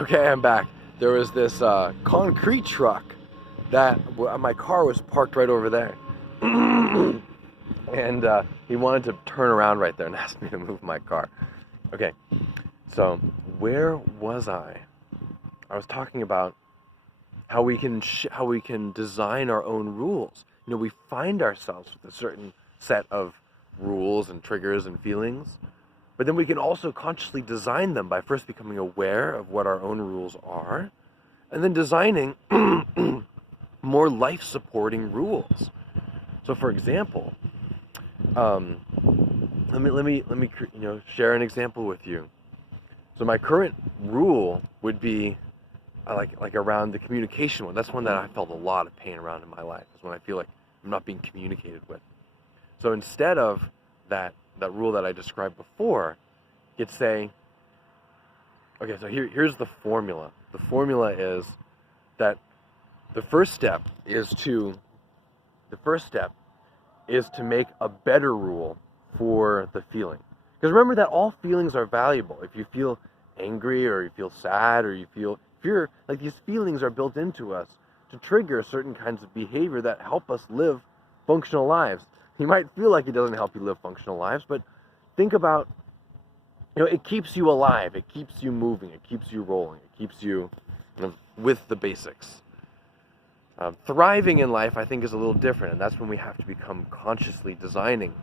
Okay, I'm back. There was this concrete truck that my car was parked right over there. And he wanted to turn around right there and ask me to move my car. Okay, so where was I? I was talking about how we can design our own rules. You know, we find ourselves with a certain set of rules and triggers and feelings, but then we can also consciously design them by first becoming aware of what our own rules are, and then designing more life-supporting rules. So, for example, let me share an example with you. So my current rule would be like around the communication one. That's one that I felt a lot of pain around in my life. Is when I feel like I'm not being communicated with. So instead of that rule that I described before, you'd say, okay, so here's the formula. The formula is that the first step is to make a better rule for the feeling. Because remember that all feelings are valuable. If you feel angry or you feel sad or you feel fear, like these feelings are built into us to trigger certain kinds of behavior that help us live functional lives. You might feel like it doesn't help you live functional lives, but think about, it keeps you alive, it keeps you moving, it keeps you rolling, it keeps you, with the basics. Thriving in life, I think, is a little different, and that's when we have to become consciously designing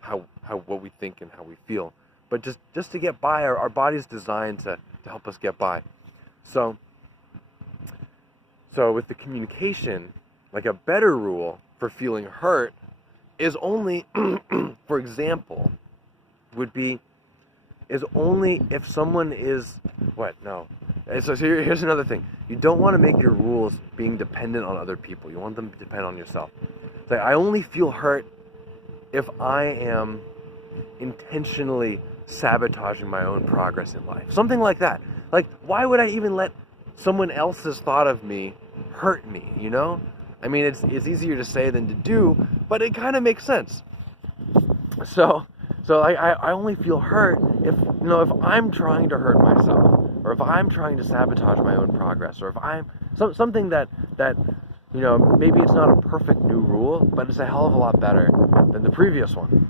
how what we think and how we feel. But just to get by, our body's designed to help us get by. So with the communication, like a better rule for feeling hurt is only, for example, is only if someone is, So here's another thing. You don't want to make your rules being dependent on other people. You want them to depend on yourself. It's like, I only feel hurt if I am intentionally sabotaging my own progress in life. Something like that. Like, why would I even let someone else's thought of me hurt me, I mean, it's easier to say than to do, but it kind of makes sense. So I only feel hurt if I'm trying to hurt myself, or if I'm trying to sabotage my own progress, or if I'm something that maybe it's not a perfect new rule, but it's a hell of a lot better than the previous one.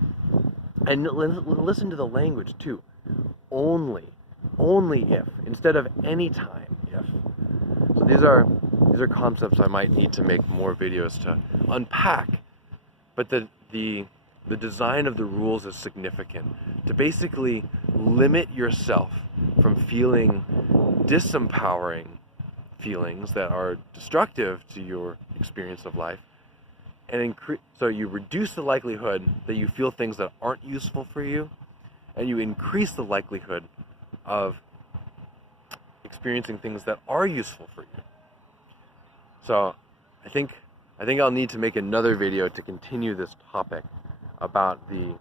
And listen to the language too. Only if, instead of any time if. So these are concepts I might need to make more videos to unpack. But the design of the rules is significant. To basically limit yourself from feeling disempowering feelings that are destructive to your experience of life, and so you reduce the likelihood that you feel things that aren't useful for you, and you increase the likelihood of experiencing things that are useful for you. So I think I'll need to make another video to continue this topic about the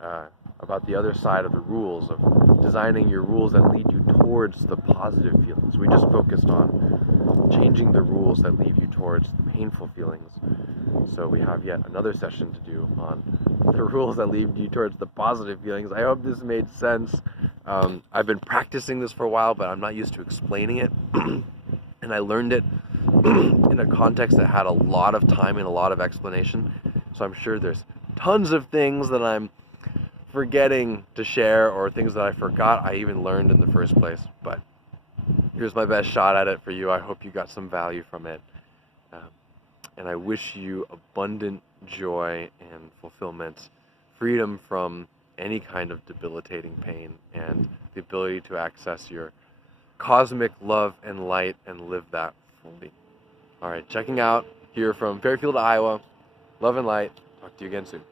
other side of the rules, of designing your rules that lead you towards the positive feelings. We just focused on changing the rules that lead you towards the painful feelings. So we have yet another session to do on the rules that lead you towards the positive feelings. I hope this made sense. I've been practicing this for a while, but I'm not used to explaining it. And I learned it in a context that had a lot of time and a lot of explanation. So I'm sure there's tons of things that I'm forgetting to share, or things that I forgot I even learned in the first place. But here's my best shot at it for you. I hope you got some value from it. And I wish you abundant joy and fulfillment, freedom from any kind of debilitating pain, and the ability to access your cosmic love and light and live that fully. All right, checking out here from Fairfield, Iowa. Love and light. Talk to you again soon.